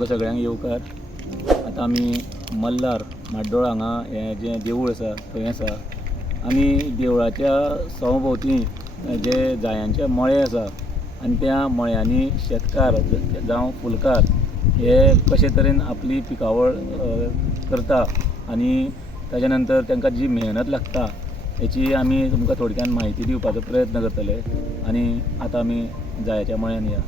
तुमकां सगळ्यांक येवकार। आतां आमी मल्लार माड्डोळ हांगा हें जें देवूळ आसा थंय आसा आनी देवळाच्या सवभोंवती जे जायांचे मळे आसा आनी त्या मळ्यांनी शेतकार जावं फुलकार हे कशे तरेन आपली पिकावळ करता आनी ताच्या नंतर तांकां जी मेहनत लागता हेची आमी तुमकां थोडक्यान म्हायती दिवपाचो प्रयत्न करतले। आनी आतां आमी जायाच्या मळ्यान या।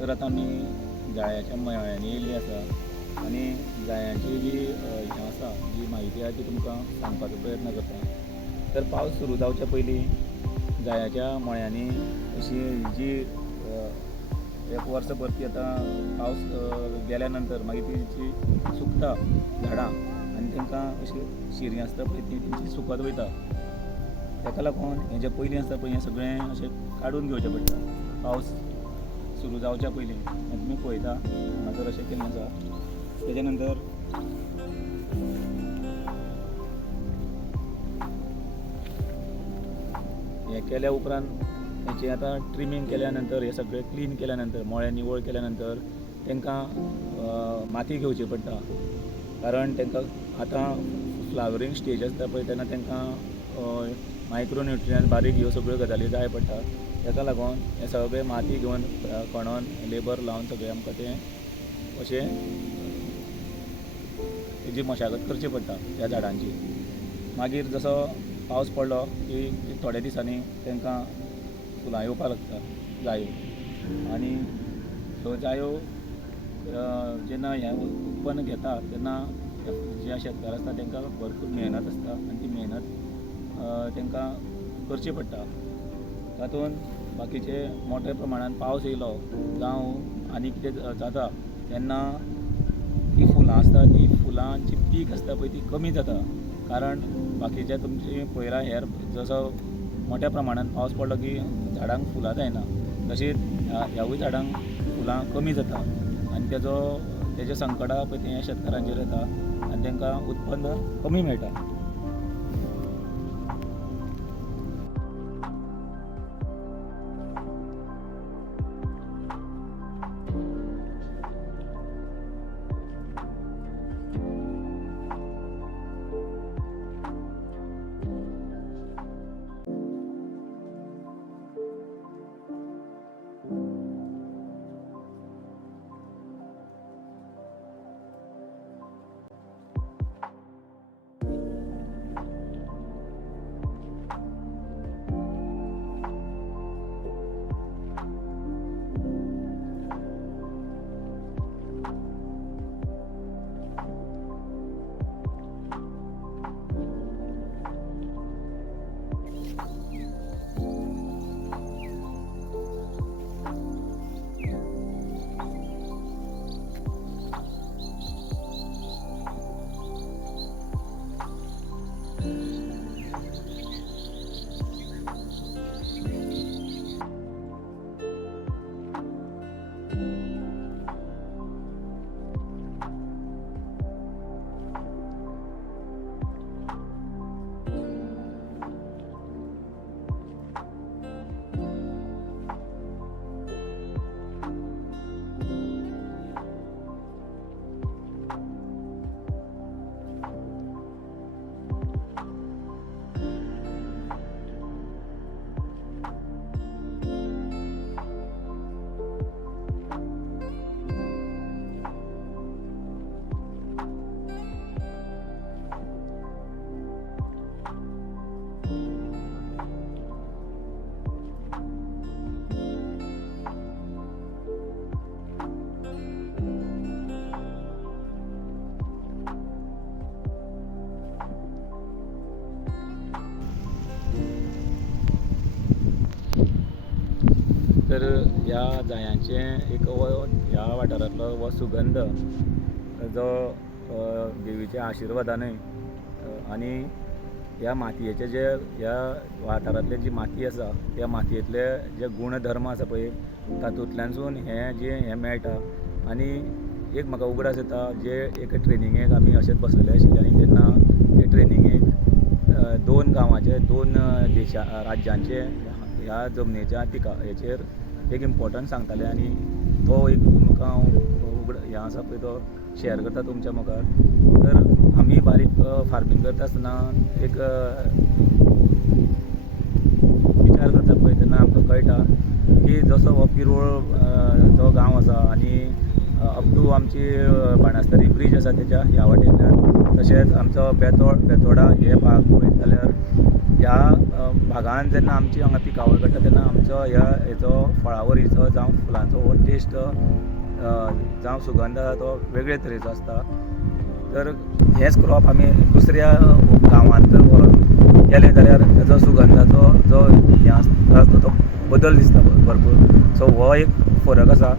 तर आतां आमी जायाच्या मळ्यांनी येयल्लीं आसा आनी जायांची जी हें आसा जी म्हायती आसा ती तुमकां सांगपाचो प्रयत्न करता। तर पावस सुरू जावच्या पयलीं जायाच्या मळ्यांनी अशी जी एक वर्सभर ती आतां पावस गेल्या नंतर मागीर ती सुकता झाडां आनी तांकां अशी शिरीं आसता पळय ती तेंची सुकत वयता। ताका लागून हें जें पयलीं आसता पळय हें सगळें अशें काडून घेवचें पडटा पावस सुरू जावच्या पयलीं। तुमी पळयता हांगासर अशें केल्लें आसा। तेच्या नंतर हें केल्या उपरांत हेचें आतां ट्रिमींग केल्या नंतर हें सगळें क्लीन केल्या नंतर मळे निवळ केल्या नंतर तांकां माती घेवची पडटा, कारण तांकां आतां फ्लावरींग स्टेज आसता पळय तेन्ना तांकां मायक्रो न्युट्रियंट्स बारीक ह्यो सगळ्यो गजाली जाय पडटा। ताका लागून हें सगळें माती घेवन खणोन लेबर लावन सगळें आमकां तें अशें तेजी मशागत करची पडटा ह्या झाडांची। मागीर जसो पावस पडलो की थोड्या दिसांनी तांकां फुलां येवपाक लागता जायो आनी ह्यो जायो जेन्ना हें उत्पन्न घेता तेन्ना जे शेतकार आसता तांकां भरपूर मेहनत आसता आनी ती मेहनत तांकां करची पडटा। तातूंत बाकीचे मोठ्या प्रमाणान पावस येयलो जावं आनी कितें जाता तेन्ना ती फुलां आसता ती फुलांची पीक आसता पळय ती कमी जाता, कारण बाकीचे तुमची पयरा हेर जसो मोठ्या प्रमाणान पावस पडलो की झाडांक फुलां जायना तशीच ह्यावूय झाडांक फुलां कमी जाता आनी तेजें संकट आसा पळय तें शेतकारांचेर येता आनी तांकां उत्पन्न कमी मेळटा। तर ह्या जायांचे एक ह्या वाठारांतलो हो सुगंध जो देवीच्या आशिर्वादानय आनी ह्या मातयेचे जे ह्या वाठारांतले जी माती आसा त्या मातयेंतले जे गुणधर्म आसा पळय तातूंतल्यानसून हें मेळटा. आनी एक म्हाका उगडास येता जे एक ट्रेनिंगेक आमी अशेंच बसलेले आशिल्ले आनी तेन्ना ते ट्रेनिंगेक 2 गांवांचे 2 राज्यांचे ह्या जमनीच्या हेचेर एक इम्पॉर्टन्स सांगताले आनी तो एक म्हाका हांव हें आसा पळय तो शेअर करता तुमच्या मुखार. तर आमी बारीक फार्मींग करता आसतना एक विचार करता पळय तेन्ना आमकां कळटा की जसो हो पिरोळ जो गांव आसा आनी अप टू आमची बाणस्तारी ब्रीज आसा तेच्या ह्या वाटेंतल्यान तशेंच आमचो बेतोडा हे भाग पळयत जाल्यार ह्या भागांत जेन्ना आमची हांगा पिकावळ काडटा तेन्ना आमचो हेचो फळावरीचो जावं फुलांचो हो टेस्ट जावं सुगंध आसा तो वेगळे तरेचो आसता. तर हेच क्रॉप आमी दुसऱ्या गांवांत जर व्हरून केलें जाल्यार तेजो सुगंधाचो जो हें आसता तो बदल दिसता भरपूर. सो हो एक फरक आसा.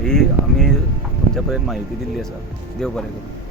ही आमी तुमच्या पर्यंत म्हायती दिल्ली आसा. देव बरें करूं.